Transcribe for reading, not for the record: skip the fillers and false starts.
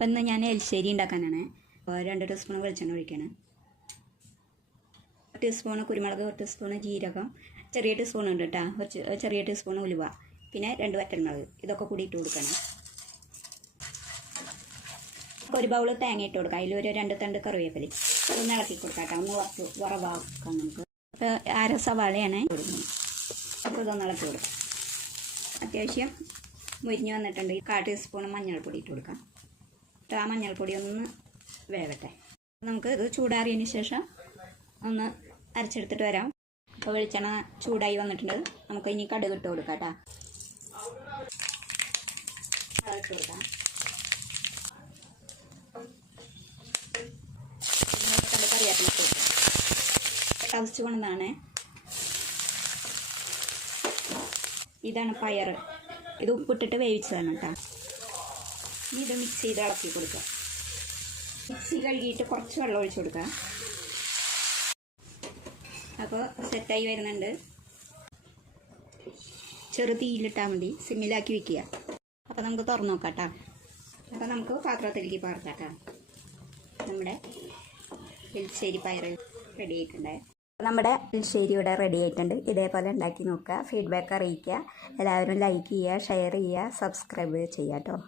അപ്പം ഇന്ന് ഞാൻ എലിശ്ശേരി ഉണ്ടാക്കാനാണ്. അപ്പോൾ 2 ടീസ്പൂൺ വെളിച്ചെണ്ണ ഒഴിക്കണം. 1 ടീസ്പൂൺ കുരുമുളക്, 1 ടീസ്പൂൺ ജീരകം, ചെറിയ ടീസ്പൂൺ ഉണ്ട് കേട്ടോ, ചെറിയ ടീസ്പൂൺ ഉലുവ, പിന്നെ 2 വറ്റൽമുളക്, ഇതൊക്കെ കൂടി ഇട്ട് കൊടുക്കണം. ഒരു ബൗൾ തേങ്ങ ഇട്ട് കൊടുക്കാം. അതിലൊരു 2 തണ്ട് കറിവേപ്പില ഒന്ന് ഇളക്കി കൊടുക്കാം കേട്ടോ. ഒന്ന് വറവാക്കാം നമുക്ക്. അപ്പോൾ അര സവാളയാണ് കൊടുക്കുന്നത്. അപ്പോൾ ഇതൊന്ന് ഇളക്കി കൊടുക്കാം. അത്യാവശ്യം മുരിഞ്ഞ് വന്നിട്ടുണ്ട്. 1/4 ടീസ്പൂൺ മഞ്ഞൾപ്പൊടി ഇട്ട് കൊടുക്കാം. ആ മഞ്ഞൾപ്പൊടി ഒന്ന് വേവട്ടെ. നമുക്ക് ഇത് ചൂടാറിയതിന് ശേഷം ഒന്ന് അരച്ചെടുത്തിട്ട് വരാം. അപ്പോൾ വെളിച്ചെണ്ണ ചൂടായി വന്നിട്ടുണ്ട്. നമുക്ക് ഇനി കടുക് ഇട്ട് കൊടുക്കാം കേട്ടോ. ഇട്ട് കൊടുക്കാം. കറിവേപ്പില ഇട്ട് കൊടുക്കാം. ടവസ്റ്റ് കൊണ്ടതാണ്. ഇതാണ് പയർ. ഇത് ഉപ്പിട്ടിട്ട് വേവിച്ചതാണ് കേട്ടോ. ഇനി ഇത് മിക്സ് ചെയ്ത് ഇളക്കി കൊടുക്കുക. മിക്സി കഴുകിയിട്ട് കുറച്ച് വെള്ളം ഒഴിച്ച് കൊടുക്കുക. അപ്പോൾ സെറ്റായി വരുന്നുണ്ട്. ചെറു തീയിലിട്ടാൽ മതി, സിമ്മിലാക്കി വയ്ക്കുക. അപ്പോൾ നമുക്ക് തുറന്ന് നോക്കാം കേട്ടോ. അപ്പോൾ നമുക്ക് പാത്രത്തിലേക്ക് പാർക്കാം കേട്ടോ. നമ്മുടെ എലിശ്ശേരി പയർ റെഡി ആയിട്ടുണ്ട്. നമ്മുടെ എലിശ്ശേരി ഇവിടെ റെഡി ആയിട്ടുണ്ട്. ഇതേപോലെ ഉണ്ടാക്കി നോക്കുക. ഫീഡ്ബാക്ക് അറിയിക്കുക. എല്ലാവരും ലൈക്ക് ചെയ്യുക, ഷെയർ ചെയ്യുക, സബ്സ്ക്രൈബ് ചെയ്യുക കേട്ടോ.